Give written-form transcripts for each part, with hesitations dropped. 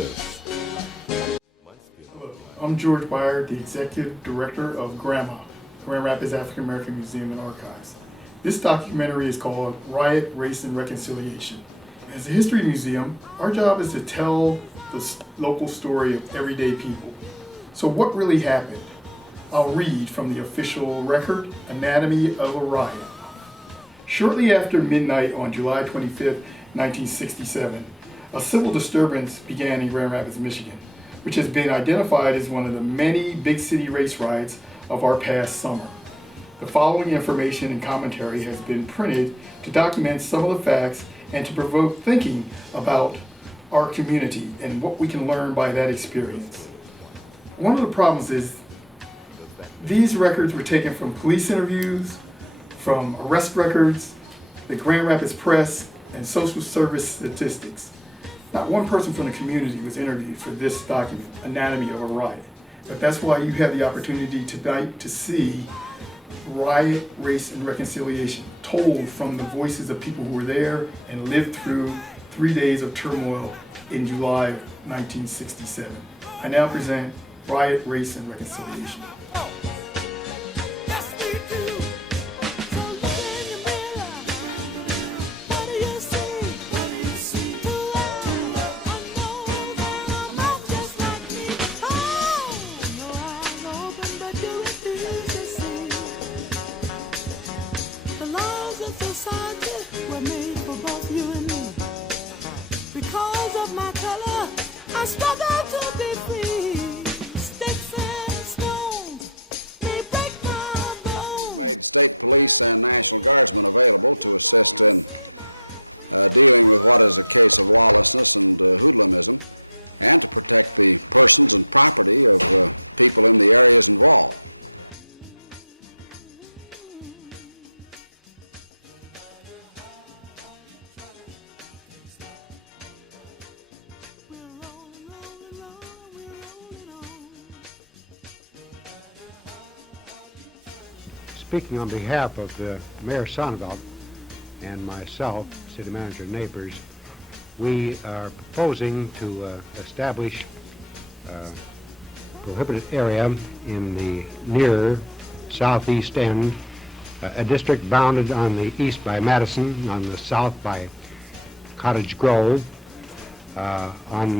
this. Hello, I'm George Byer, the Executive Director of GRAMA, Grand Rapids African American Museum and Archives. This documentary is called Riot, Race, and Reconciliation. As a history museum, our job is to tell the local story of everyday people. So what really happened? I'll read from the official record, Anatomy of a Riot. Shortly after midnight on July 25, 1967, a civil disturbance began in Grand Rapids, Michigan, which has been identified as one of the many big city race riots of our past summer. The following information and commentary has been printed to document some of the facts and to provoke thinking about our community and what we can learn by that experience. One of the problems is these records were taken from police interviews, from arrest records, the Grand Rapids Press, and social service statistics. Not one person from the community was interviewed for this document, Anatomy of a Riot. But that's why you have the opportunity tonight to see Riot, Race, and Reconciliation, told from the voices of people who were there and lived through 3 days of turmoil in July of 1967. I now present Riot, Race, and Reconciliation. I struggle to be free. Sticks and stones may break my bones. You're gonna see my friend. Speaking on behalf of Mayor Sonneveld and myself, City Manager Neighbors, we are proposing to establish a prohibited area in the near southeast end, a district bounded on the east by Madison, on the south by Cottage Grove, on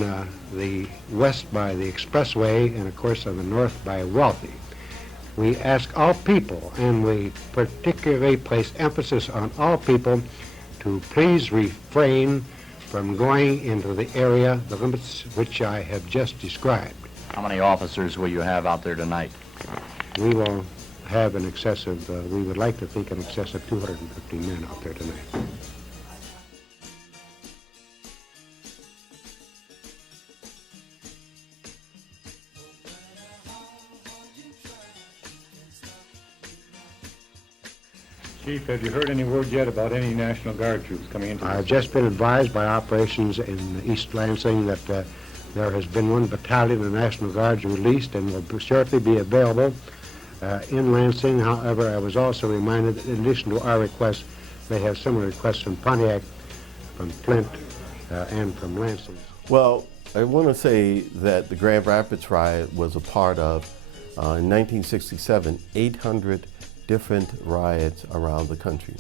the west by the Expressway, and of course on the north by Wealthy. We ask all people, and we particularly place emphasis on all people, to please refrain from going into the area, the limits which I have just described. How many officers will you have out there tonight? We will have an excess of, we would like to think an excess of 250 men out there tonight. Chief, have you heard any word yet about any National Guard troops coming into I've just been advised by operations in East Lansing that there has been one battalion of National Guards released and will shortly be available in Lansing. However, I was also reminded that in addition to our request, they have similar requests from Pontiac, from Flint, and from Lansing. Well, I want to say that the Grand Rapids riot was a part of, in 1967, 800 different riots around the country.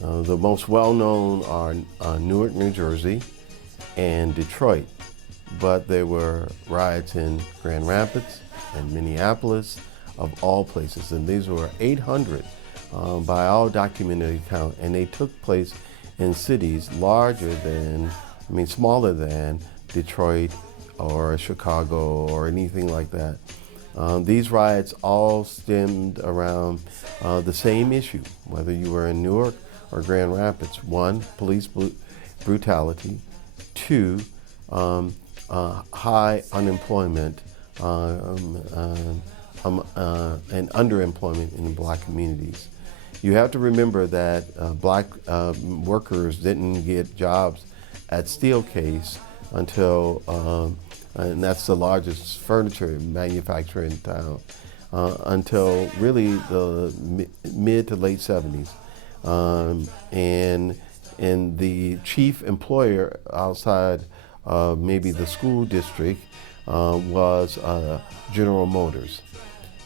The most well-known are Newark, New Jersey, and Detroit, but there were riots in Grand Rapids and Minneapolis, of all places, and these were 800 by all documented count, and they took place in cities larger than, smaller than Detroit or Chicago or anything like that. These riots all stemmed around the same issue, whether you were in Newark or Grand Rapids. One, police brutality. Two, high unemployment and underemployment in black communities. You have to remember that black workers didn't get jobs at Steelcase until and that's the largest furniture manufacturer in town, until really the mid to late 70s. And the chief employer outside maybe the school district, was General Motors.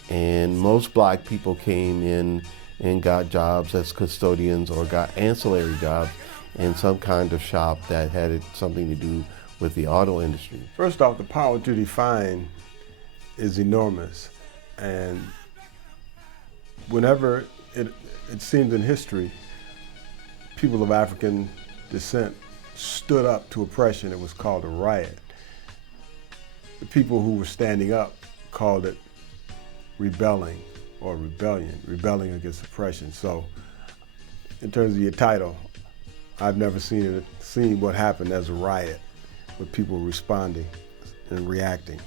And most black people came in and got jobs as custodians or got ancillary jobs in some kind of shop that had something to do with the auto industry. First off, the power to define is enormous. And whenever it seems in history, people of African descent stood up to oppression, it was called a riot. The people who were standing up called it rebelling or rebelling against oppression. So in terms of your title, I've never seen what happened as a riot with people responding and reacting.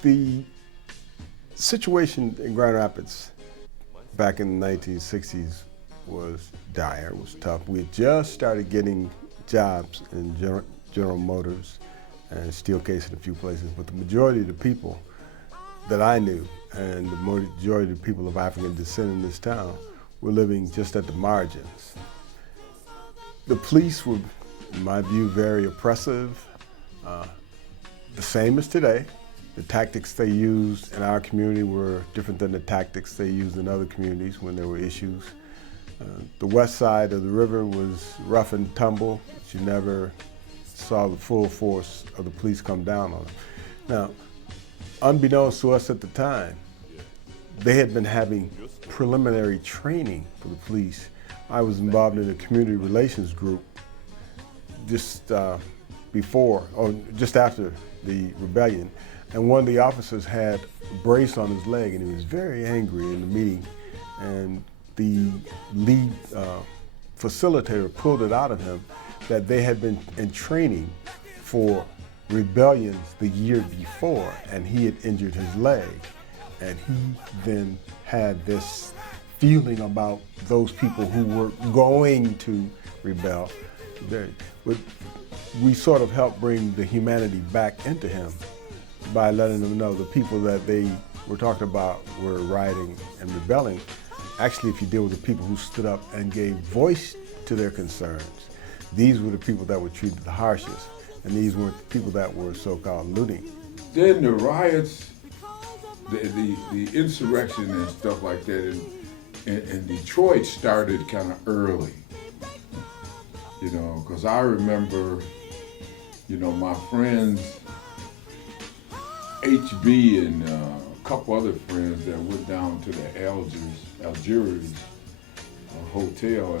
The situation in Grand Rapids back in the 1960s was dire, was tough. We had just started getting jobs in General Motors and Steelcase in a few places, but the majority of the people that I knew and the majority of the people of African descent in this town were living just at the margins. The police were, in my view, very oppressive, the same as today. The tactics they used in our community were different than the tactics they used in other communities when there were issues. The west side of the river was rough and tumble, but you never saw the full force of the police come down on them. Now, unbeknownst to us at the time, they had been having preliminary training for the police. I was involved in a community relations group just before, or just after the rebellion, and one of the officers had a brace on his leg and he was very angry in the meeting, and the lead facilitator pulled it out of him that they had been in training for rebellions the year before and he had injured his leg, and he then had this feeling about those people who were going to rebel. We sort of helped bring the humanity back into him by letting them know the people that they were talking about were rioting and rebelling. Actually, if you deal with the people who stood up and gave voice to their concerns, these were the people that were treated the harshest, and these weren't the people that were so-called looting. Then the riots, the insurrection and stuff like that in Detroit started kind of early, you know, because I remember, you know, my friends, HB and a couple other friends that went down to the Algiers hotel,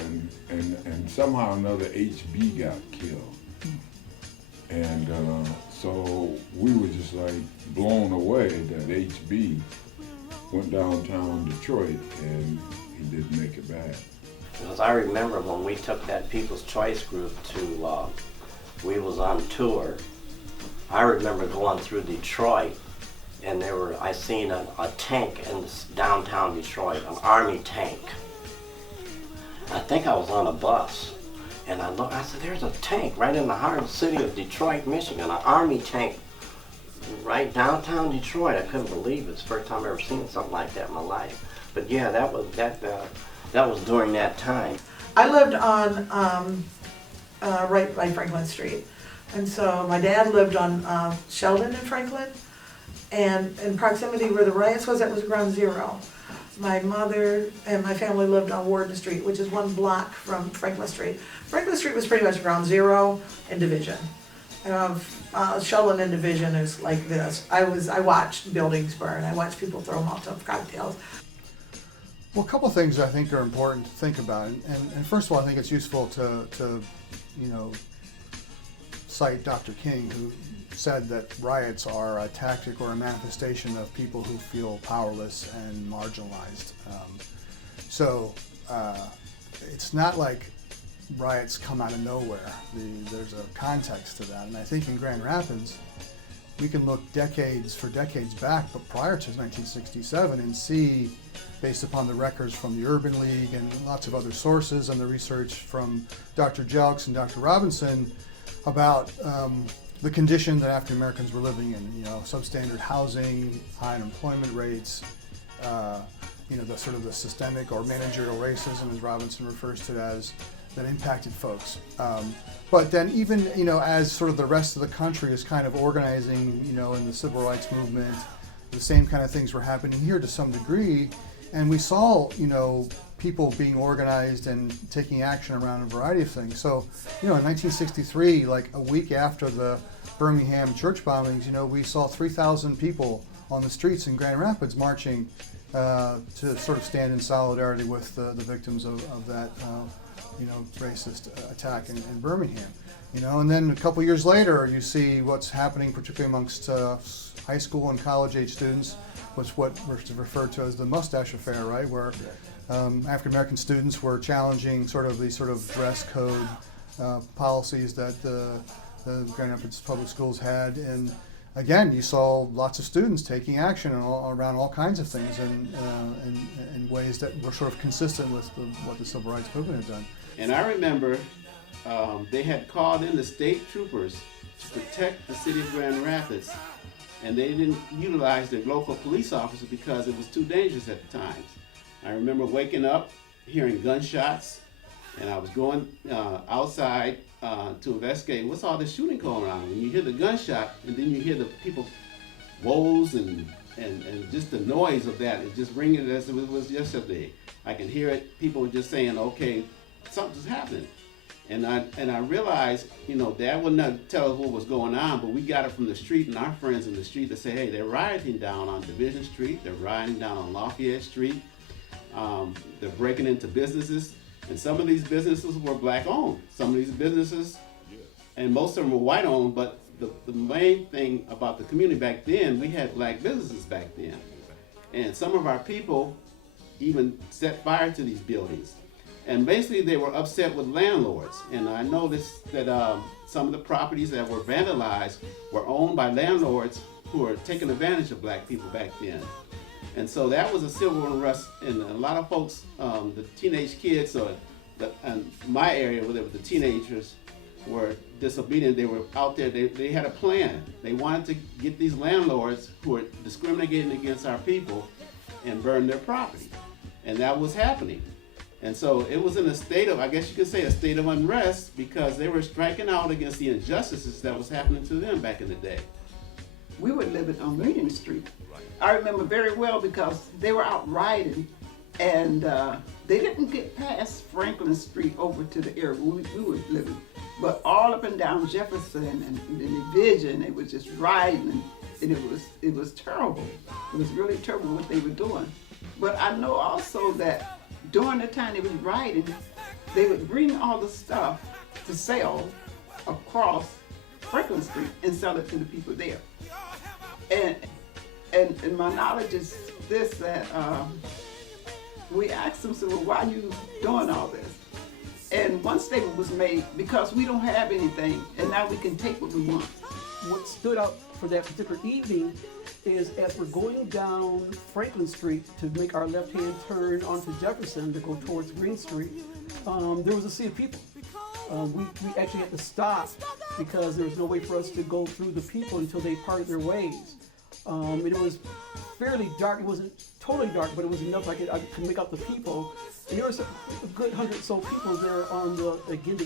and somehow or another HB got killed. And so we were just like blown away that HB went downtown Detroit and he didn't make it back. Because I remember when we took that People's Choice group to, we was on tour. I remember going through Detroit, and I seen a tank in downtown Detroit, an army tank. I think I was on a bus, and I said, there's a tank right in the heart of the city of Detroit, Michigan, an army tank right downtown Detroit. I couldn't believe it. It's the first time I've ever seen something like that in my life. But yeah, that was during that time. I lived on right by Franklin Street. And so my dad lived on Sheldon and Franklin, and in proximity where the riots was, that was ground zero. My mother and my family lived on Warden Street, which is 1 block from Franklin Street. Franklin Street was pretty much ground zero and Division. Sheldon and Division is like this. I watched buildings burn. I watched people throw Molotov cocktails. Well, a couple of things I think are important to think about, and first of all, I think it's useful to you know, cite Dr. King, who said that riots are a tactic or a manifestation of people who feel powerless and marginalized. So it's not like riots come out of nowhere. There's a context to that, and I think in Grand Rapids, we can look decades back, but prior to 1967, and see, based upon the records from the Urban League and lots of other sources and the research from Dr. Jelks and Dr. Robinson about the condition that African Americans were living in, you know, substandard housing, high unemployment rates, you know, the sort of the systemic or managerial racism, as Robinson refers to it as, that impacted folks. But then even, as sort of the rest of the country is kind of organizing, in the civil rights movement, the same kind of things were happening here to some degree. And we saw, people being organized and taking action around a variety of things. So, in 1963, like a week after the Birmingham church bombings, we saw 3,000 people on the streets in Grand Rapids marching to sort of stand in solidarity with the victims of that racist attack in Birmingham. And then a couple years later, you see what's happening, particularly amongst high school and college age students, was what was referred to as the mustache affair, right? Where African American students were challenging sort of these sort of dress code policies that the Grand Rapids public schools had, and again, you saw lots of students taking action around all kinds of things in ways that were sort of consistent with what the civil rights movement had done. And I remember they had called in the state troopers to protect the city of Grand Rapids, and they didn't utilize their local police officers because it was too dangerous at the time. I remember waking up, hearing gunshots, and I was going outside to investigate what's all this shooting going on. When you hear the gunshot, and then you hear the people woes and just the noise of that, it's just ringing as it was yesterday. I can hear it. People were just saying, "Okay, something's happening," and I realized, Dad would not tell us what was going on, but we got it from the street and our friends in the street that say, "Hey, they're rioting down on Division Street. They're rioting down on Lafayette Street. They're breaking into businesses." And some of these businesses were black owned. Some of these businesses, and most of them were white owned, but the main thing about the community back then, we had black businesses back then. And some of our people even set fire to these buildings. And basically they were upset with landlords. And I noticed that some of the properties that were vandalized were owned by landlords who were taking advantage of black people back then. And so that was a civil unrest, and a lot of folks, the teenage kids, in my area, where the teenagers were disobedient, they were out there, they had a plan. They wanted to get these landlords who were discriminating against our people and burn their property. And that was happening. And so it was in a state of, I guess you could say, a state of unrest, because they were striking out against the injustices that was happening to them back in the day. We were living on Union Street. I remember very well because they were out riding, and they didn't get past Franklin Street over to the area where we were living. But all up and down Jefferson and the Division, it was just riding, and it was terrible. It was really terrible what they were doing. But I know also that during the time they was riding, they would bring all the stuff to sell across Franklin Street and sell it to the people there. And my knowledge is this, that we asked them, so, well, why are you doing all this? And one statement was made, because we don't have anything, and now we can take what we want. What stood out for that particular evening is, as we're going down Franklin Street to make our left-hand turn onto Jefferson to go towards Green Street, there was a sea of people. We actually had to stop because there was no way for us to go through the people until they parted their ways. And it was fairly dark. It wasn't totally dark, but it was enough I could make out the people. And there was a good 100 or so people there on the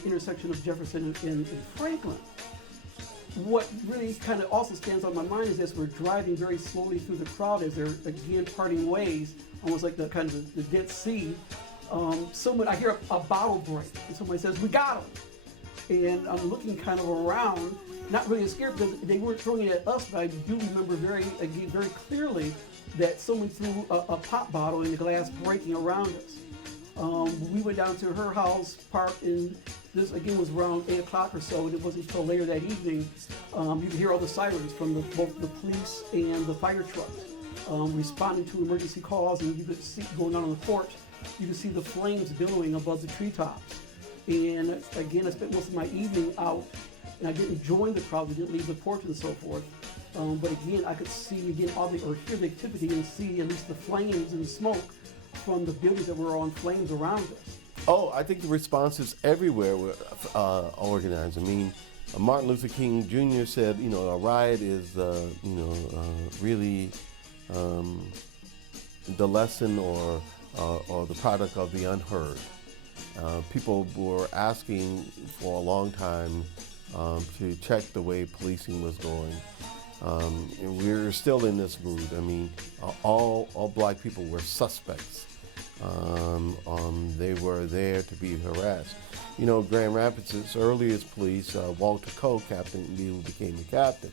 intersection of Jefferson and Franklin. What really kind of also stands on my mind is, as we're driving very slowly through the crowd, as they're again parting ways, almost like the kind of the Dead Sea. I hear a bottle break, and somebody says, "We got him." And I'm looking kind of around, not really scared because they weren't throwing it at us, but I do remember very clearly that someone threw a pop bottle and the glass breaking around us. We went down to her house, parked, and this again was around 8 o'clock or so, and it wasn't until later that evening you could hear all the sirens from both the police and the fire trucks responding to emergency calls, and you could see going on the porch, you could see the flames billowing above the treetops. And again, I spent most of my evening out, and I didn't join the crowd, I didn't leave the porch and so forth. But again, I could see hear the activity and see at least the flames and the smoke from the buildings that were on flames around us. Oh, I think the responses everywhere were organized. I mean, Martin Luther King Jr. said, a riot is, really the lesson or the product of the unheard. People were asking for a long time to check the way policing was going. And we're still in this mood. I mean, all black people were suspects. They were there to be harassed. You know, Grand Rapids' earliest police, Walter Coe, Captain, who became the captain,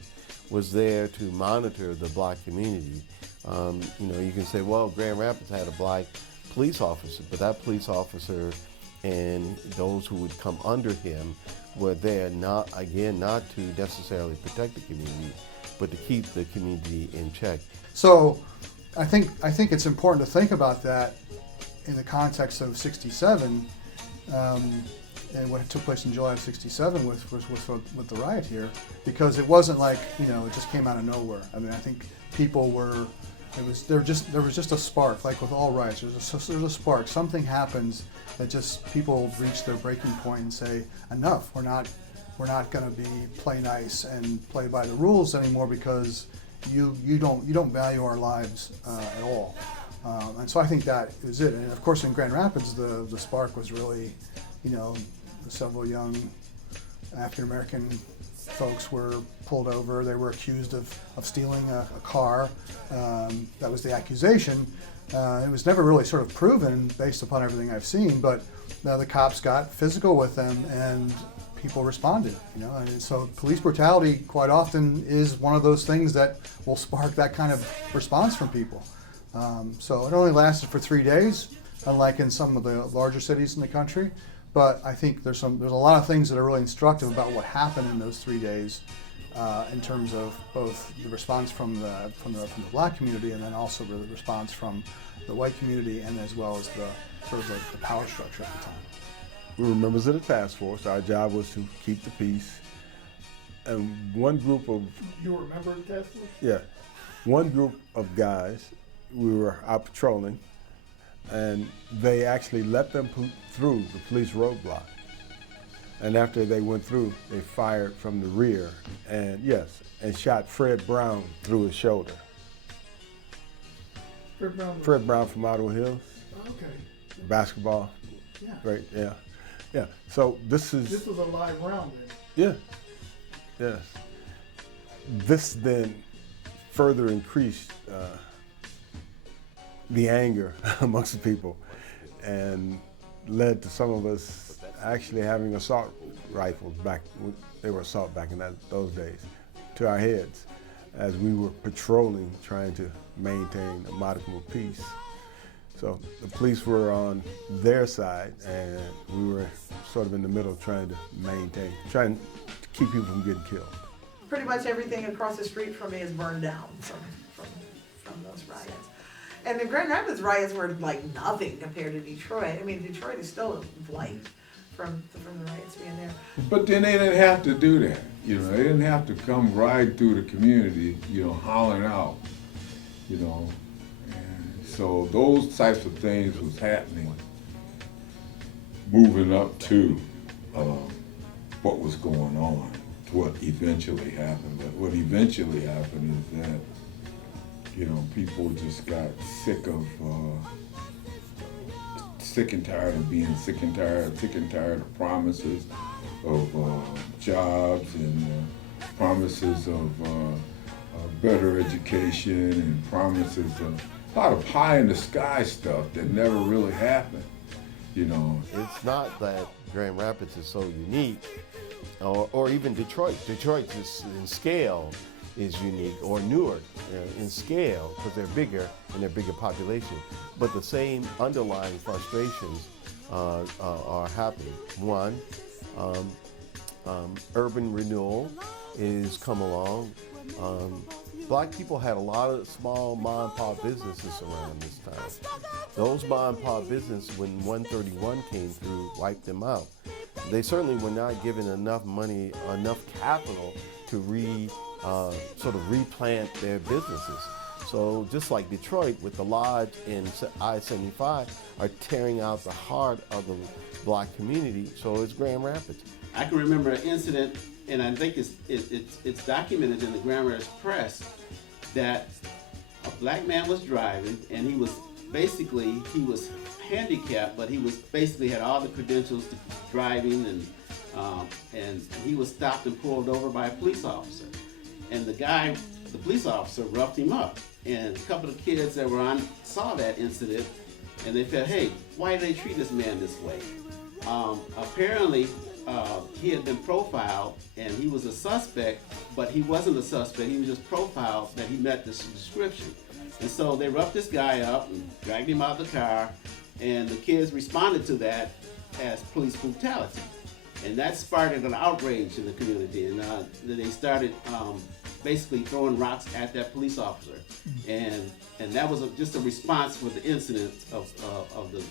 was there to monitor the black community. You know, you can say, well, Grand Rapids had a black police officer, but that police officer and those who would come under him were there not to necessarily protect the community, but to keep the community in check. So I think it's important to think about that in the context of '67 and what took place in July of '67 with the riot here, because it wasn't like, you know, it just came out of nowhere. I mean, I think people were, there was just a spark, like with all riots. There's a spark. Something happens that just people reach their breaking point and say, enough. We're not going to be play nice and play by the rules anymore because you don't value our lives at all. And so I think that is it. And of course, in Grand Rapids, the spark was really, you know, several young African American folks were pulled over. They were accused of stealing a car. That was the accusation. It was never really sort of proven based upon everything I've seen, but the cops got physical with them and people responded, you know. And so police brutality quite often is one of those things that will spark that kind of response from people. So it only lasted for 3 days, unlike in some of the larger cities in the country. But I think there's a lot of things that are really instructive about what happened in those 3 days, in terms of both the response from the black community and then also the response from the white community, and as well as the sort of the power structure at the time. We were members of the task force. Our job was to keep the peace. And one group of... You were a member of the task force? Yeah. One group of guys, we were out patrolling, and they actually let them through the police roadblock. And after they went through, they fired from the rear, and and shot Fred Brown through his shoulder. Fred Brown from Ottawa Hills. Okay. Basketball. Yeah. Right, yeah. Yeah, so this was a live round then. Yeah, yes. This then further increased the anger amongst the people and led to some of us actually having assault rifles they were assault back in those days, to our heads as we were patrolling, trying to maintain a modicum of peace. So the police were on their side and we were sort of in the middle trying to keep people from getting killed. Pretty much everything across the street from me is burned down from those riots. And the Grand Rapids riots were like nothing compared to Detroit. I mean, Detroit is still a blight from the riots being there. But then they didn't have to do that. You know, they didn't have to come right through the community, you know, hollering out, you know. And so those types of things was happening, moving up to what was going on, to what eventually happened. But what eventually happened is that, you know, people just got sick and tired of being sick and tired of promises of jobs and promises of better education and promises of a lot of pie in the sky stuff that never really happened, you know. It's not that Grand Rapids is so unique, or even Detroit. Detroit is in scale is unique, or Newark in scale, because they're bigger and they're bigger population. But the same underlying frustrations are happening. One, urban renewal is come along. Black people had a lot of small mom and pop businesses around this time. Those mom and pop businesses, when 131 came through, wiped them out. They certainly were not given enough money, enough capital to sort of replant their businesses. So just like Detroit with the Lodge and I-75 are tearing out the heart of the black community, so is Grand Rapids. I can remember an incident, and I think it's documented in the Grand Rapids Press, that a black man was driving and he was handicapped, but he was basically had all the credentials to driving, and he was stopped and pulled over by a police officer. And the police officer roughed him up. And a couple of kids that were on saw that incident, and they felt, hey, why do they treat this man this way? Apparently, he had been profiled, and he was a suspect, but he wasn't a suspect. He was just profiled that he met this description. And so they roughed this guy up and dragged him out of the car, and the kids responded to that as police brutality. And that sparked an outrage in the community, and they started basically throwing rocks at that police officer. And that was just a response for the incident of the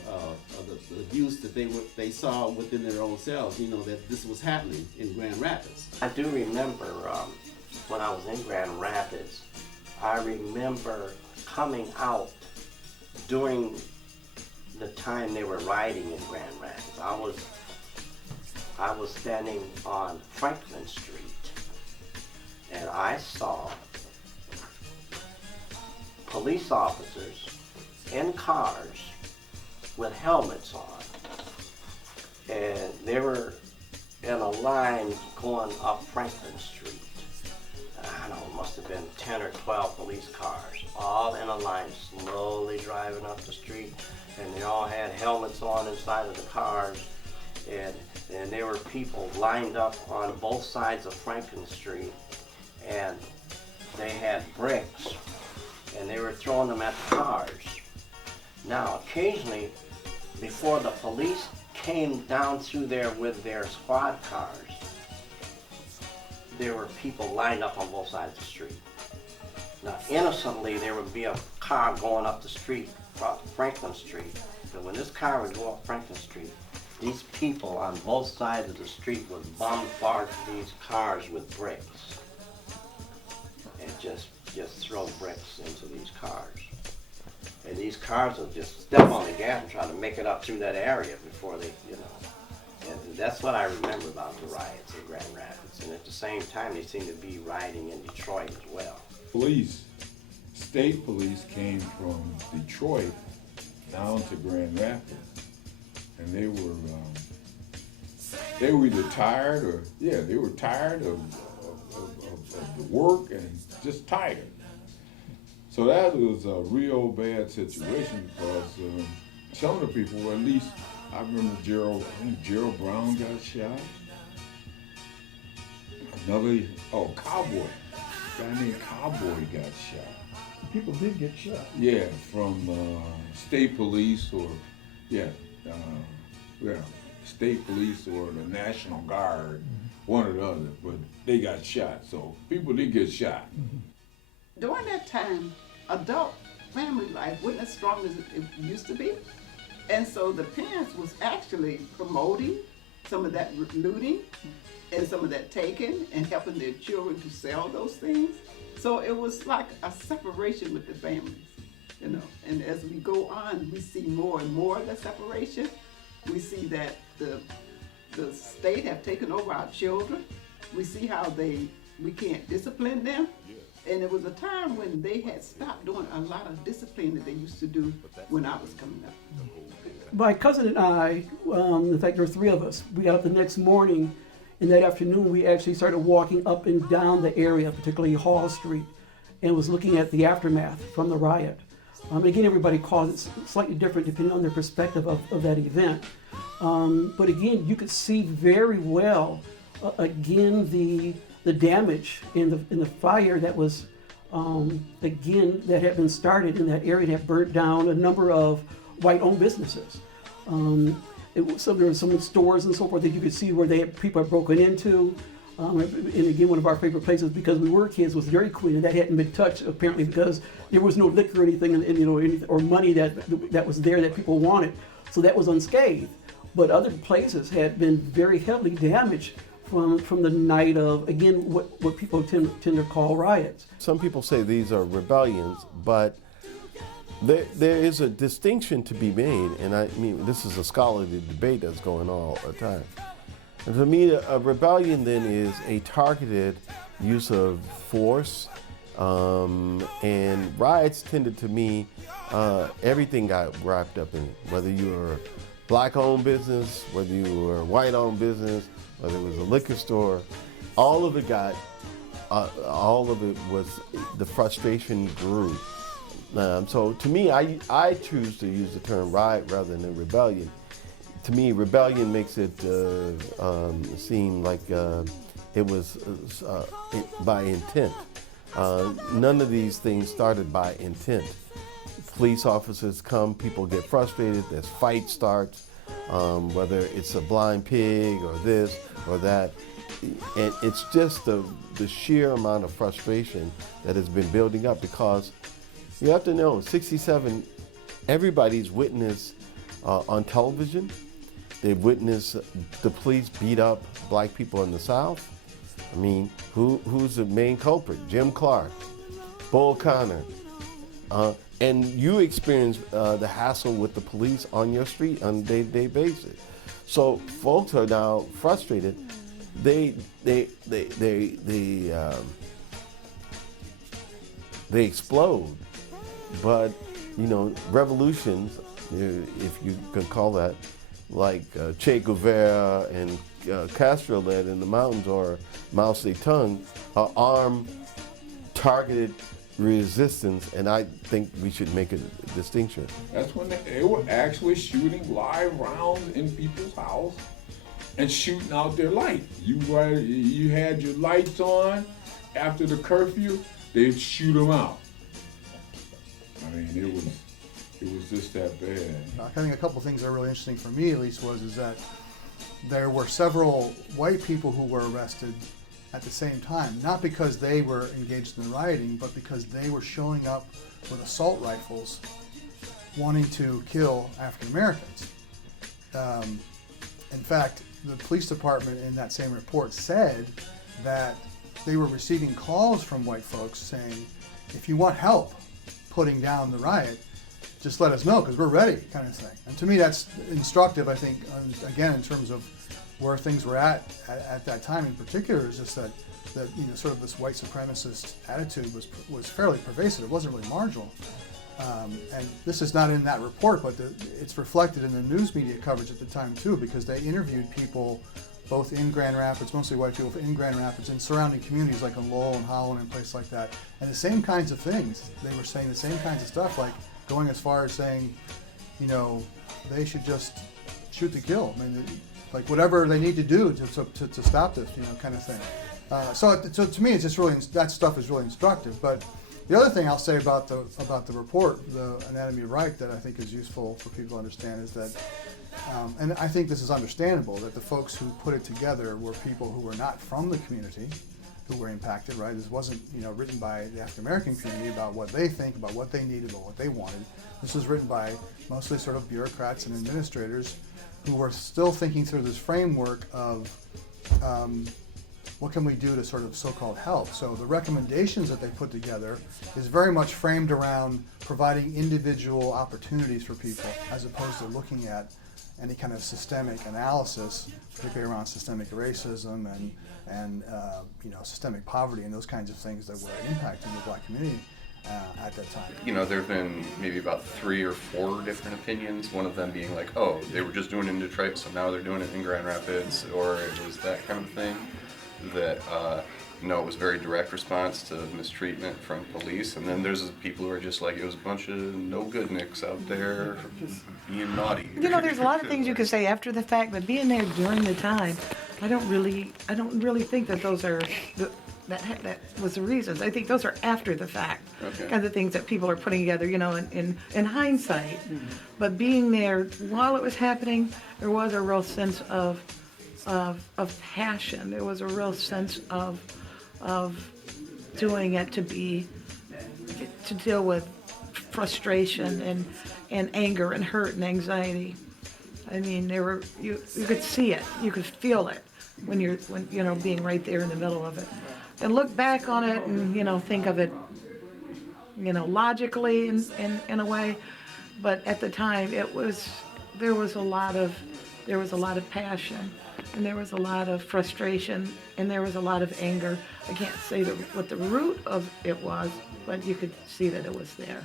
abuse that they saw within their own selves, that this was happening in Grand Rapids. I do remember when I was in Grand Rapids, I remember coming out during the time they were rioting in Grand Rapids. I was standing on Franklin Street, and I saw police officers in cars with helmets on, and they were in a line going up Franklin Street. I don't know, it must have been 10 or 12 police cars, all in a line, slowly driving up the street, and they all had helmets on inside of the cars, and there were people lined up on both sides of Franklin Street, and they had bricks, and they were throwing them at the cars. Now, occasionally, before the police came down through there with their squad cars, there were people lined up on both sides of the street. Now, innocently, there would be a car going up the street, Franklin Street, but when this car would go up Franklin Street, these people on both sides of the street would bombard these cars with bricks and just throw bricks into these cars. And these cars would just step on the gas and try to make it up through that area before they, And that's what I remember about the riots in Grand Rapids. And at the same time, they seem to be rioting in Detroit as well. State police came from Detroit down to Grand Rapids. And they were either tired or, they were tired of the work and just tired. So that was a real bad situation because some of the people, at least I remember Gerald Brown got shot. Cowboy. A guy named Cowboy got shot. People did get shot. Yeah, from state police or, state police or the National Guard, one or the other, but they got shot, so people did get shot. During that time, adult family life wasn't as strong as it used to be. And so the parents was actually promoting some of that looting and some of that taking and helping their children to sell those things. So it was like a separation with the families, And as we go on, we see more and more of the separation. We see that the state have taken over our children. We see how we can't discipline them. And it was a time when they had stopped doing a lot of discipline that they used to do when I was coming up. My cousin and I, in fact, there were three of us, we got up the next morning, and that afternoon we actually started walking up and down the area, particularly Hall Street, and was looking at the aftermath from the riot. Again, everybody calls it slightly different depending on their perspective of that event. But again, you could see very well, again, the damage in the fire that was, again, that had been started in that area that burnt down a number of white-owned businesses. There were some stores and so forth that you could see where people had broken into. And again, one of our favorite places, because we were kids, was Dairy Queen, and that hadn't been touched apparently because there was no liquor or anything, or money that was there that people wanted. So that was unscathed. But other places had been very heavily damaged from the night of, again, what people tend to call riots. Some people say these are rebellions, but there is a distinction to be made, and I mean, this is a scholarly debate that's going on all the time. And to me, a rebellion then is a targeted use of force And riots tended to me, everything got wrapped up in it. Whether you were black-owned business, whether you were white-owned business, whether it was a liquor store, all of it was, the frustration grew. So to me, I choose to use the term riot rather than rebellion. To me, rebellion makes it seem like it was by intent. None of these things started by intent. Police officers come, people get frustrated, this fight starts, whether it's a blind pig or this or that. And it's just the sheer amount of frustration that has been building up, because you have to know, 67, everybody's witnessed on television. They've witnessed the police beat up black people in the South. I mean, who's the main culprit? Jim Clark, Bull Connor. And you experience the hassle with the police on your street on a day-to-day basis. So folks are now frustrated. They explode. But, you know, revolutions, if you can call that, like Che Guevara and Castro led in the mountains, or Mao Zedong, are armed, targeted resistance, and I think we should make a distinction. That's when they were actually shooting live rounds in people's house and shooting out their light. You had your lights on after the curfew, they'd shoot them out. I mean, it was just that bad. I think a couple of things that are really interesting for me, at least, is that there were several white people who were arrested at the same time, not because they were engaged in rioting, but because they were showing up with assault rifles wanting to kill African Americans. In fact, the police department in that same report said that they were receiving calls from white folks saying, if you want help putting down the riot, just let us know because we're ready, kind of thing. And to me, that's instructive, I think, again, in terms of where things were at that time in particular, is just that you know, sort of this white supremacist attitude was fairly pervasive. It wasn't really marginal. And this is not in that report, but it's reflected in the news media coverage at the time too, because they interviewed people both in Grand Rapids, mostly white people in Grand Rapids, and surrounding communities like in Lowell and Holland and places like that. And the same kinds of things. They were saying the same kinds of stuff, like going as far as saying, you know, they should just shoot to kill. I mean, like whatever they need to do to stop this, you know, kind of thing. So to me, it's just really, that stuff is really instructive. But the other thing I'll say about the report, the Anatomy of Riot, that I think is useful for people to understand is that, and I think this is understandable, that the folks who put it together were people who were not from the community, who were impacted, right? This wasn't, you know, written by the African American community about what they think, about what they needed, about what they wanted. This was written by mostly sort of bureaucrats and administrators who were still thinking through this framework of what can we do to sort of so-called help. So the recommendations that they put together is very much framed around providing individual opportunities for people, as opposed to looking at any kind of systemic analysis, particularly around systemic racism and you know, systemic poverty and those kinds of things that were impacting the black community at that time. You know, there have been maybe about 3 or 4 different opinions, one of them being like, oh, they were just doing it in Detroit, so now they're doing it in Grand Rapids, or it was that kind of thing. That, no, it was very direct response to mistreatment from police, and then there's people who are just like, it was a bunch of no-good-nicks out there being naughty. You know, there's a lot of things you could say after the fact, but being there during the time, I don't really think that those are that was the reasons. I think those are after the fact, kinds of things that people are putting together, you know, in hindsight. Mm-hmm. But being there while it was happening, there was a real sense of passion. There was a real sense of doing it to deal with frustration and anger and hurt and anxiety. I mean, you could see it, you could feel it when you know, being right there in the middle of it. And look back on it and, you know, think of it, you know, logically in a way, but at the time there was a lot of passion. and there was a lot of frustration, and there was a lot of anger. I can't say what the root of it was, but you could see that it was there.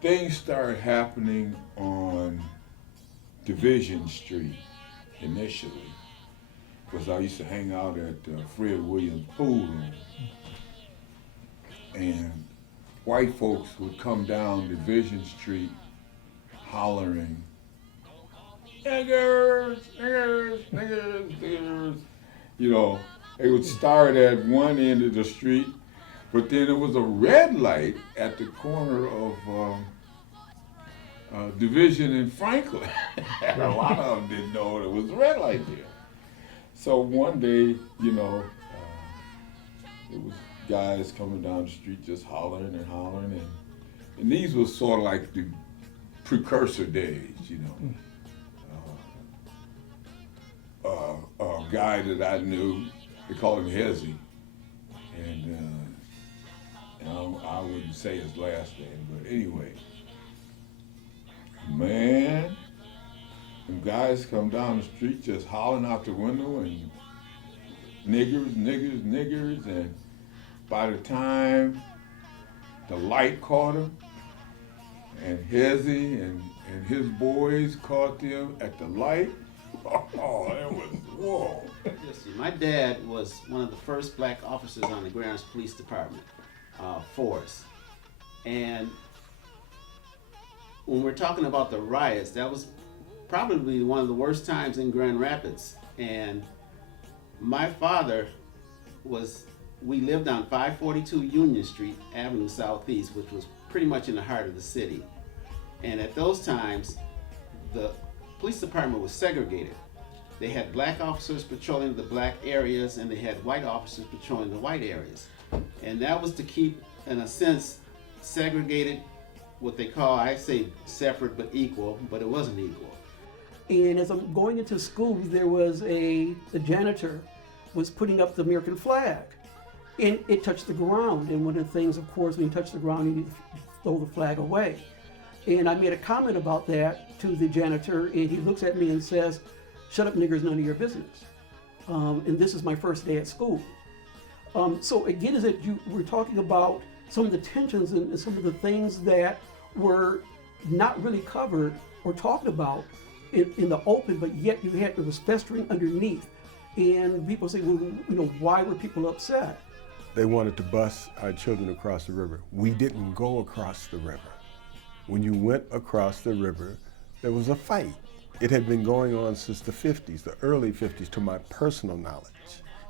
Things started happening on Division Street initially, because I used to hang out at Fred Williams pool room, and white folks would come down Division Street hollering, niggers, niggers, niggers, niggers. You know, they would start at one end of the street, but then there was a red light at the corner of Division and Franklin. And a lot of them didn't know there was a red light there. So one day, you know, it was guys coming down the street just hollering and hollering. And these was sort of like the precursor days, you know. A guy that I knew, they called him Hezzy. And I wouldn't say his last name, but anyway. Man, them guys come down the street just hollering out the window and niggers, niggers, niggers, and by the time the light caught him, and Hezzy and his boys caught them at the light, oh, it was, whoa. Listen, my dad was one of the first black officers on the Grand Rapids Police Department force. And when we're talking about the riots, that was probably one of the worst times in Grand Rapids. And my father we lived on 542 Union Street, Avenue Southeast, which was pretty much in the heart of the city. And at those times, the police department was segregated. They had black officers patrolling the black areas, and they had white officers patrolling the white areas. And that was to keep, in a sense, segregated, what they call, I say separate but equal, but it wasn't equal. And as I'm going into school, there was the janitor was putting up the American flag, and it touched the ground. And one of the things, of course, when you touch the ground, you need to throw the flag away. And I made a comment about that to the janitor, and he looks at me and says, "Shut up, niggers, none of your business." And this is my first day at school. So again, is that we're talking about some of the tensions and some of the things that were not really covered or talked about in the open, but yet it was festering underneath. And people say, well, you know, why were people upset? They wanted to bus our children across the river. We didn't go across the river. When you went across the river, there was a fight. It had been going on since the 50s, the early 50s, to my personal knowledge.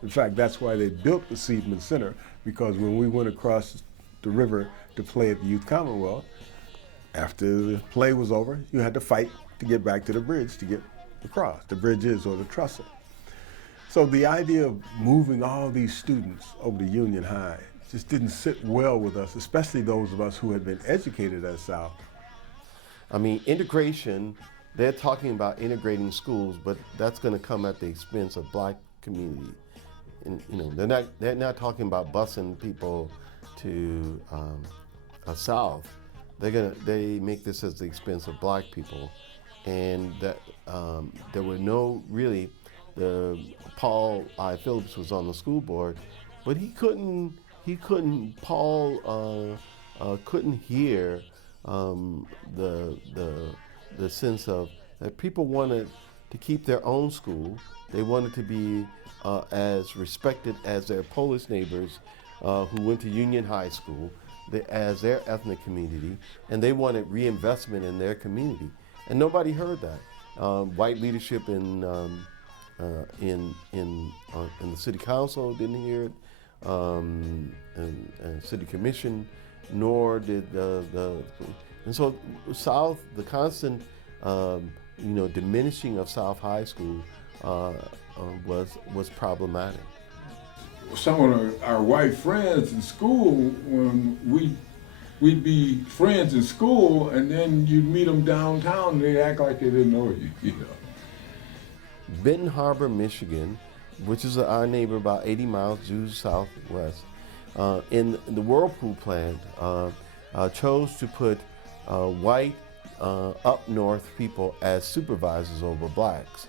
In fact, that's why they built the Seidman Center, because when we went across the river to play at the Youth Commonwealth, after the play was over, you had to fight to get back to the bridge to get across, the bridges or the trestle. So the idea of moving all these students over to Union High just didn't sit well with us, especially those of us who had been educated at South. I mean, integration, they're talking about integrating schools, but that's going to come at the expense of black community. And, you know, they're not talking about busing people to South. They make this as the expense of black people, and that there were no really. Paul I. Phillips was on the school board, but he couldn't. Paul couldn't hear the sense of that people wanted to keep their own school. They wanted to be as respected as their Polish neighbors who went to Union High School, as their ethnic community, and they wanted reinvestment in their community. And nobody heard that. White leadership in the city council didn't hear it, and city commission, nor did and so South, the constant diminishing of South High School was problematic. some of our white friends in school, when we'd be friends in school, and then you'd meet them downtown, and they'd act like they didn't know you, you know. Benton Harbor, Michigan, which is our neighbor about 80 miles due southwest, in the Whirlpool plant, chose to put white up north people as supervisors over blacks,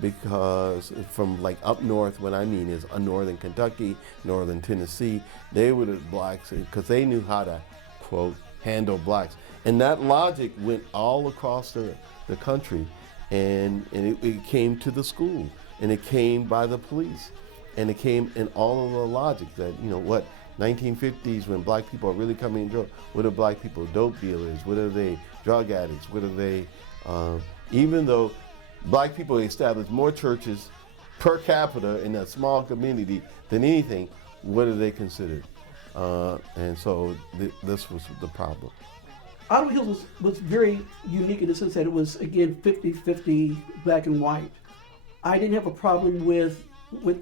because from like up north, what I mean is northern Kentucky, northern Tennessee, they were the blacks because they knew how to, quote, handle blacks. And that logic went all across the country, and it came to the school, and it came by the police, and it came in all of the logic that, you know what, 1950s when black people are really coming in, what are black people? Dope dealers, what are they? Drug addicts, what are they? Even though black people established more churches per capita in that small community than anything, what are they considered? And so this was the problem. Autumn Hills was very unique in the sense that it was, again, 50-50 black and white. I didn't have a problem with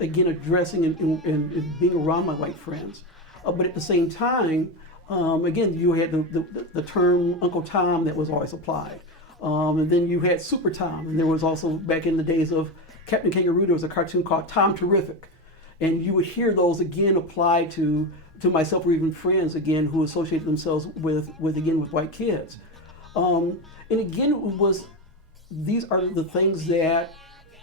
again, addressing and being around my white friends. But at the same time, again, you had the term Uncle Tom that was always applied. And then you had Super Tom, and there was also, back in the days of Captain Kangaroo, there was a cartoon called Tom Terrific. And you would hear those again applied to myself or even friends, again, who associated themselves with white kids. And again, these are the things that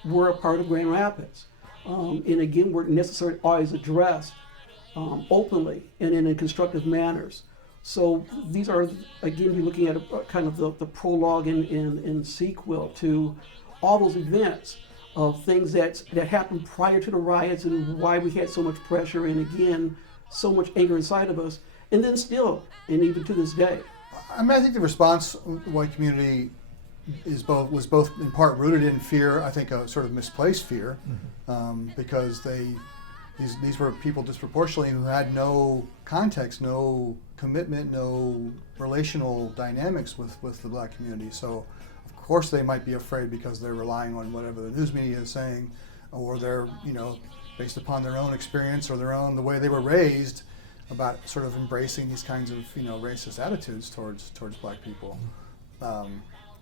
were a part of Grand Rapids. And again, weren't necessarily always addressed openly and in constructive manners. So these are, again, you're looking at a kind of the prologue and sequel to all those events of things that happened prior to the riots and why we had so much pressure and, again, so much anger inside of us, and then still, and even to this day. I mean, I think the response of the white community was both in part rooted in fear, I think a sort of misplaced fear, because these were people disproportionately who had no context, no commitment, no relational dynamics with the black community. So of course they might be afraid because they're relying on whatever the news media is saying, or they're, based upon their own experience or the way they were raised, about sort of embracing these kinds of, racist attitudes towards black people. I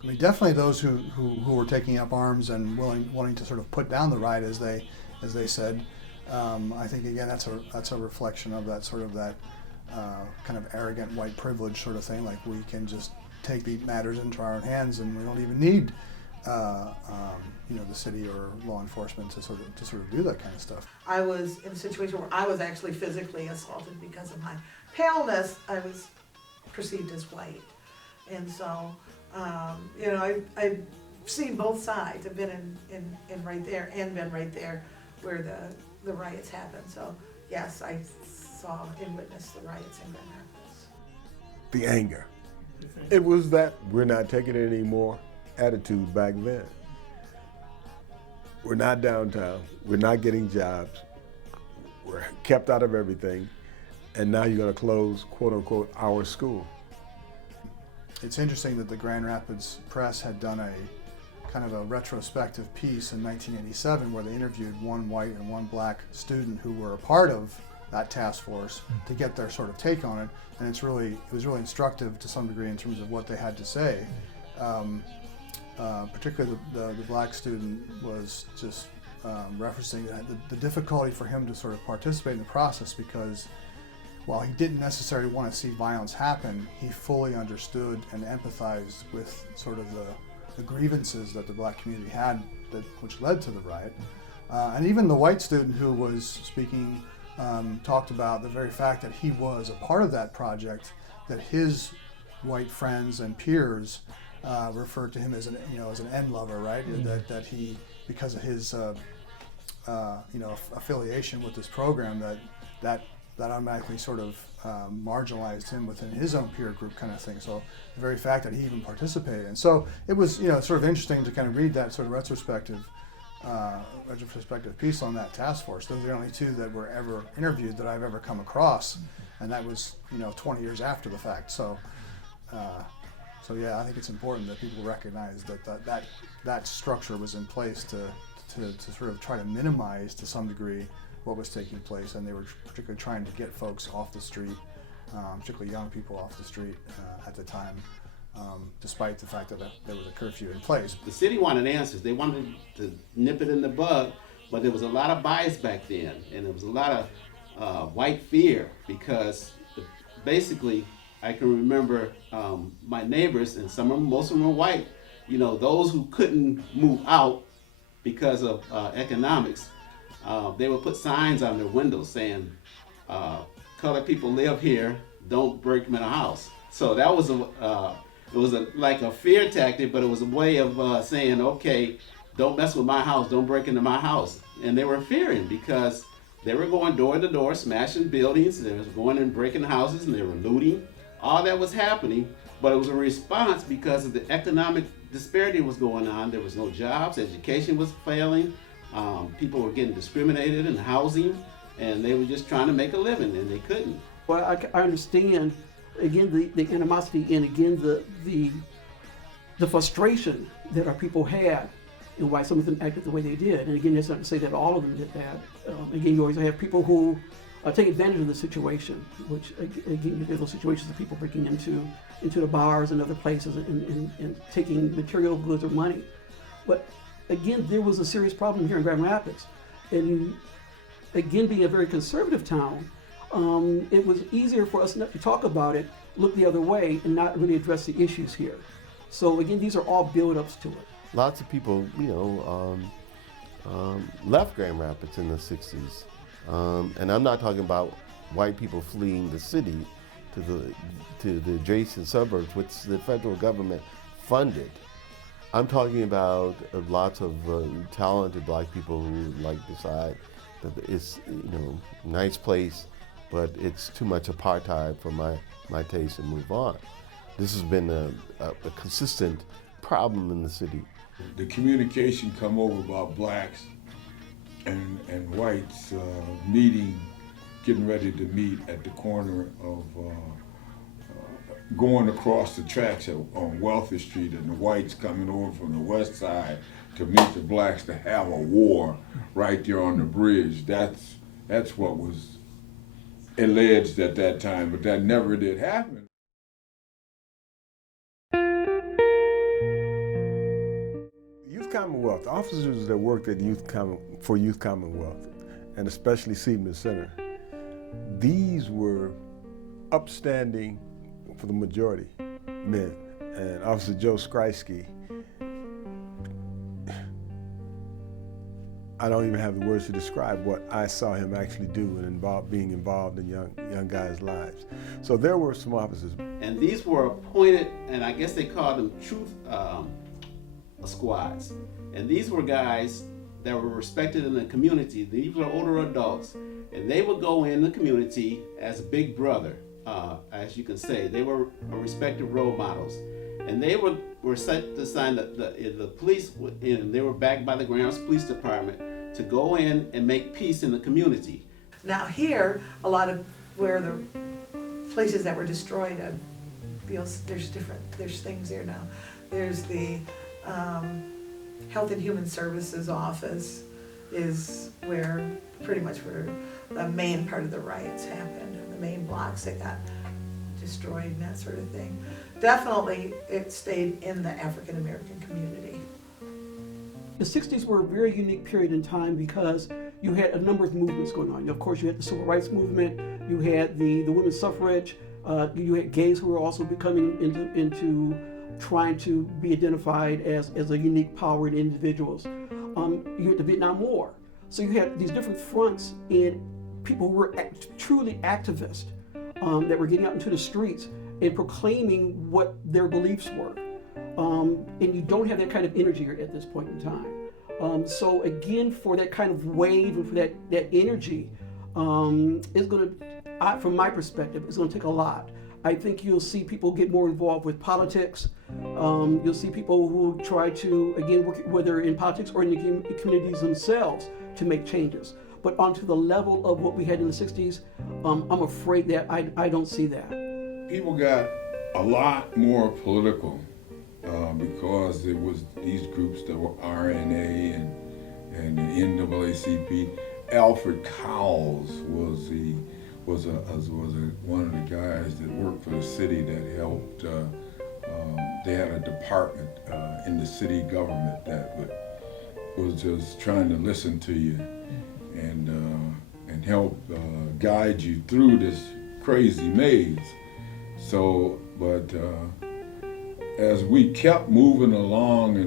mean, definitely those who were taking up arms and wanting to sort of put down the riot, as they said. I think again that's a reflection of that sort of kind of arrogant white privilege sort of thing. Like, we can just take the matters into our own hands, and we don't even need the city or law enforcement to sort of do that kind of stuff. I was in a situation where I was actually physically assaulted because of my paleness. I was perceived as white, and so I've seen both sides. I've been in right there and been right there where the riots happened. So yes, I saw and witnessed the riots in Grand Rapids. The anger. It was that we're not taking it anymore attitude back then. We're not downtown. We're not getting jobs. We're kept out of everything. And now you're going to close, quote unquote, our school. It's interesting that the Grand Rapids Press had done a kind of a retrospective piece in 1987 where they interviewed one white and one black student who were a part of that task force to get their sort of take on it. And it was really instructive to some degree in terms of what they had to say. Particularly the black student was just referencing the difficulty for him to sort of participate in the process, because while he didn't necessarily want to see violence happen, he fully understood and empathized with sort of the grievances that the black community had, which led to the riot. And even the white student who was speaking talked about the very fact that he was a part of that project, that his white friends and peers referred to him as an end lover, right? That he, because of his affiliation with this program, that automatically sort of marginalized him within his own peer group, kind of thing. So the very fact that he even participated, and so it was sort of interesting to kind of read that sort of retrospective piece on that task force. Those are the only two that were ever interviewed that I've ever come across, and that was 20 years after the fact. So yeah, I think it's important that people recognize that structure was in place to sort of try to minimize to some degree what was taking place, and they were particularly trying to get folks off the street, particularly young people off the street at the time, despite the fact that there was a curfew in place. The city wanted answers. They wanted to nip it in the bud, but there was a lot of bias back then, and there was a lot of white fear, because basically I can remember my neighbors, and most of them were white, you know, those who couldn't move out because of economics, they would put signs on their windows saying, colored people live here, don't break them in a house. So that was like a fear tactic, but it was a way of saying, okay, don't mess with my house, don't break into my house. And they were fearing because they were going door to door, smashing buildings, they were going and breaking houses, and they were looting. All that was happening, but it was a response because of the economic disparity was going on. There was no jobs, education was failing, people were getting discriminated in housing, and they were just trying to make a living, and they couldn't. Well, I understand, again, the animosity, and again, the frustration that our people had, and why some of them acted the way they did. And again, that's not to say that all of them did that. Again, you always have people who take advantage of the situation, which again, you get those situations of people breaking into the bars and other places and taking material goods or money. But again, there was a serious problem here in Grand Rapids. And again, being a very conservative town, it was easier for us not to talk about it, look the other way, and not really address the issues here. So again, these are all build-ups to it. Lots of people, left Grand Rapids in the 60s. And I'm not talking about white people fleeing the city to the adjacent suburbs, which the federal government funded. I'm talking about lots of talented black people who decide that it's nice place, but it's too much apartheid for my taste, and move on. This has been a consistent problem in the city. The communication come over about blacks and whites getting ready to meet at the corner of going across the tracks on Wealthy Street, and the whites coming over from the west side to meet the blacks to have a war right there on the bridge. That's what was alleged at that time, but that never did happen. Youth Commonwealth, officers that worked at Youth Commonwealth, and especially Seidman Center, these were upstanding, for the majority, men. And Officer Joe Skreisky, I don't even have the words to describe what I saw him actually do and being involved in young guys' lives. So there were some officers. And these were appointed, and I guess they called them truth squads. And these were guys that were respected in the community. These were older adults, and they would go in the community as a big brother, as you can say. They were respected role models. And they were set to sign the police, and they were backed by the Grand Rapids Police Department to go in and make peace in the community. Now here, a lot of where the places that were destroyed, there's things there now. There's the Health and Human Services office is pretty much where the main part of the riots happened, and the main blocks that got destroyed and that sort of thing. Definitely it stayed in the African American community. The 60s were a very unique period in time because you had a number of movements going on. Of course, you had the civil rights movement, you had the women's suffrage, you had gays who were also becoming into trying to be identified as a unique power in individuals. You had the Vietnam War. So you had these different fronts and people who were truly activists that were getting out into the streets and proclaiming what their beliefs were. And you don't have that kind of energy at this point in time. So again, for that kind of wave and for that energy, it's going to, from my perspective, it's going to take a lot. I think you'll see people get more involved with politics. You'll see people who try to, again, work whether in politics or in the communities themselves to make changes. But onto the level of what we had in the 60s, I'm afraid that I don't see that. People got a lot more political because it was these groups that were RNA and the NAACP, Alfred Cowles was one of the guys that worked for the city that helped. They had a department in the city government that was just trying to listen to you and help guide you through this crazy maze. So, but as we kept moving along,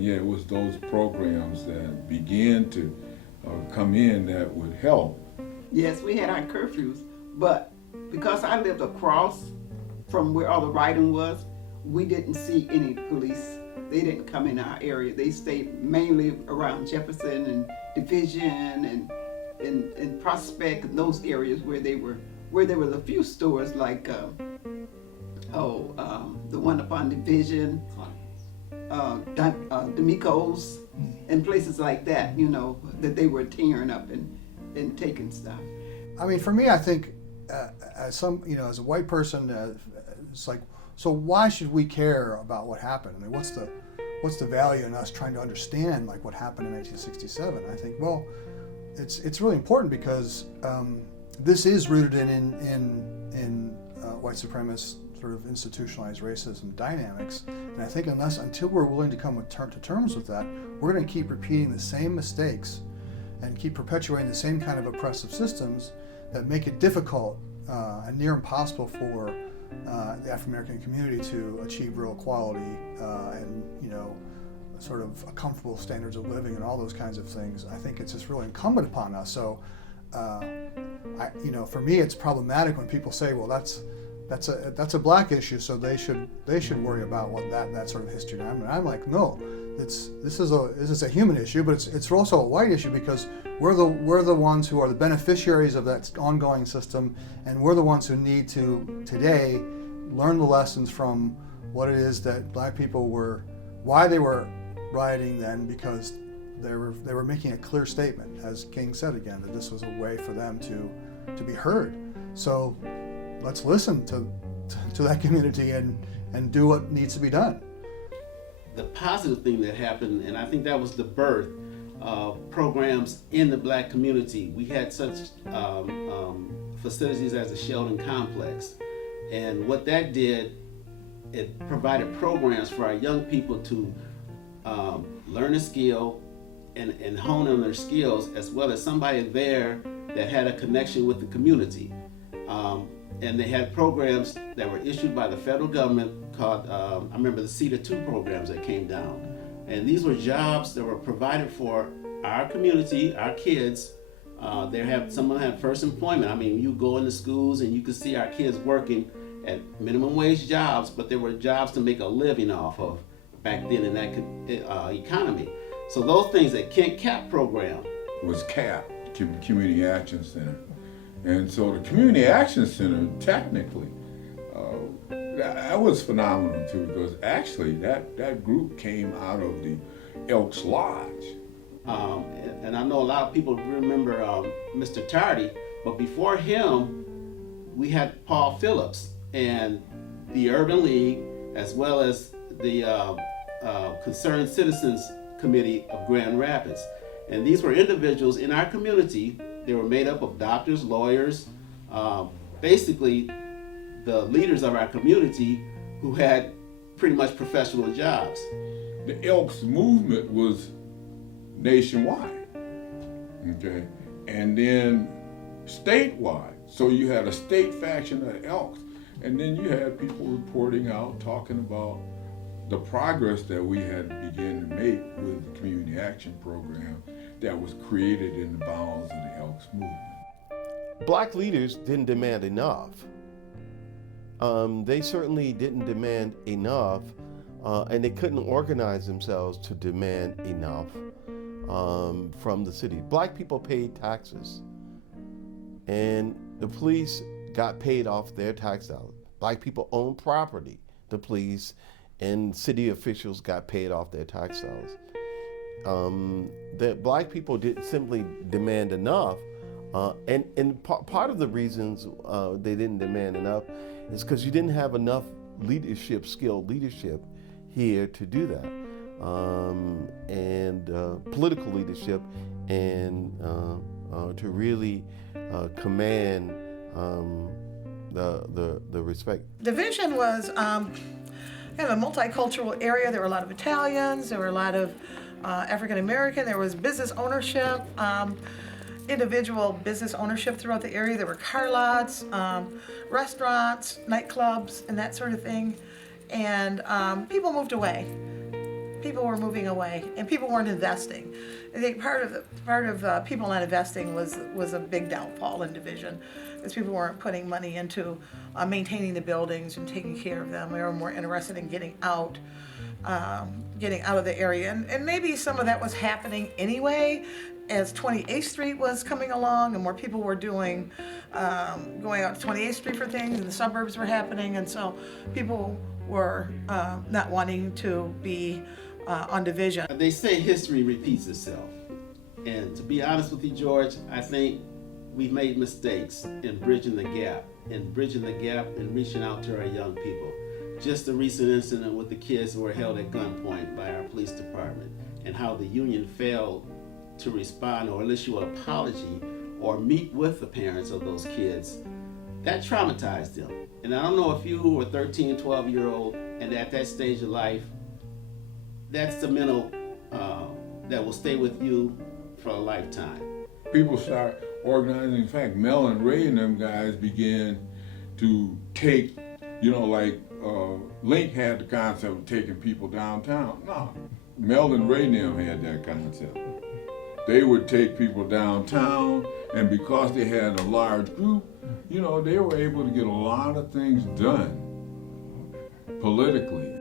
yeah, it was those programs that began to come in that would help. Yes, we had our curfews, but because I lived across from where all the rioting was, we didn't see any police. They didn't come in our area. They stayed mainly around Jefferson and Division and Prospect and those areas where there were a few stores like the one upon Division, D'Amico's, and places like that, you know, that they were tearing up and taking stuff. I mean, for me, I think as a white person, it's like, so why should we care about what happened? I mean, what's the value in us trying to understand like what happened in 1967? I think, well, it's really important because this is rooted in white supremacist sort of institutionalized racism dynamics, and I think until we're willing to come to terms with that, we're going to keep repeating the same mistakes and keep perpetuating the same kind of oppressive systems that make it difficult and near impossible for the African American community to achieve real equality and, you know, sort of comfortable standards of living and all those kinds of things. I think it's just really incumbent upon us. So, for me, it's problematic when people say, well, that's a black issue, so they should worry about what that sort of history. And I'm like, no, this is a human issue, but it's also a white issue because we're the ones who are the beneficiaries of that ongoing system, and we're the ones who need to today learn the lessons from what it is that black people why they were rioting then, because they were making a clear statement, as King said again, that this was a way for them to be heard. So let's listen to that community and do what needs to be done. The positive thing that happened, and I think that was the birth of programs in the black community. We had such facilities as the Sheldon Complex. And what that did, it provided programs for our young people to learn a skill and hone on their skills, as well as somebody there that had a connection with the community. And they had programs that were issued by the federal government called, I remember the CETA 2 programs that came down. And these were jobs that were provided for our community, our kids. Some of them had first employment. I mean, you go into schools and you could see our kids working at minimum wage jobs, but there were jobs to make a living off of back then in that economy. So those things that Kent CAP program was CAP, Community Action Center. And so the Community Action Center, technically, that was phenomenal too, because actually that group came out of the Elks Lodge. And I know a lot of people remember Mr. Tardy, but before him, we had Paul Phillips and the Urban League, as well as the Concerned Citizens Committee of Grand Rapids. And these were individuals in our community. They were made up of doctors, lawyers, basically the leaders of our community who had pretty much professional jobs. The Elks movement was nationwide, okay? And then statewide. So you had a state faction of Elks, and then you had people reporting out, talking about the progress that we had begun to make with the Community Action Program that was created in the bowels of the Elks movement. Black leaders didn't demand enough. They certainly didn't demand enough, and they couldn't organize themselves to demand enough from the city. Black people paid taxes, and the police got paid off their tax dollars. Black people owned property. The police and city officials got paid off their tax dollars. That black people didn't simply demand enough, and part of the reasons they didn't demand enough is because you didn't have enough skilled leadership here to do that. And and political leadership, and to really command the respect. Division was kind of a multicultural area. There were a lot of Italians, there were a lot of African American, there was business ownership, individual business ownership throughout the area. There were car lots, restaurants, nightclubs, and that sort of thing. And people moved away. People were moving away, and people weren't investing. I think part of people not investing was a big downfall in Division, because people weren't putting money into maintaining the buildings and taking care of them. They were more interested in getting out of the area, and maybe some of that was happening anyway, as 28th Street was coming along, and more people were going out to 28th Street for things, and the suburbs were happening, and so people were not wanting to be on Division. They say history repeats itself. And to be honest with you, George, I think we've made mistakes in bridging the gap and reaching out to our young people. Just the recent incident with the kids who were held at gunpoint by our police department, and how the union failed to respond or issue an apology or meet with the parents of those kids, that traumatized them. And I don't know if you were 13, 12-year-old, and at that stage of life, that's the mental that will stay with you for a lifetime. People start organizing. In fact, Mel and Ray and them guys began to take, like Link had the concept of taking people downtown. No, Mel and Ray and them had that concept. They would take people downtown, and because they had a large group, they were able to get a lot of things done politically.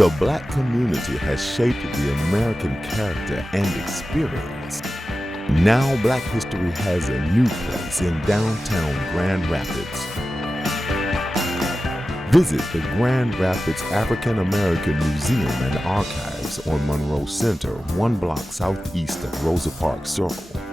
The Black community has shaped the American character and experience. Now Black history has a new place in downtown Grand Rapids. Visit the Grand Rapids African American Museum and Archives on Monroe Center, 1 block southeast of Rosa Parks Circle.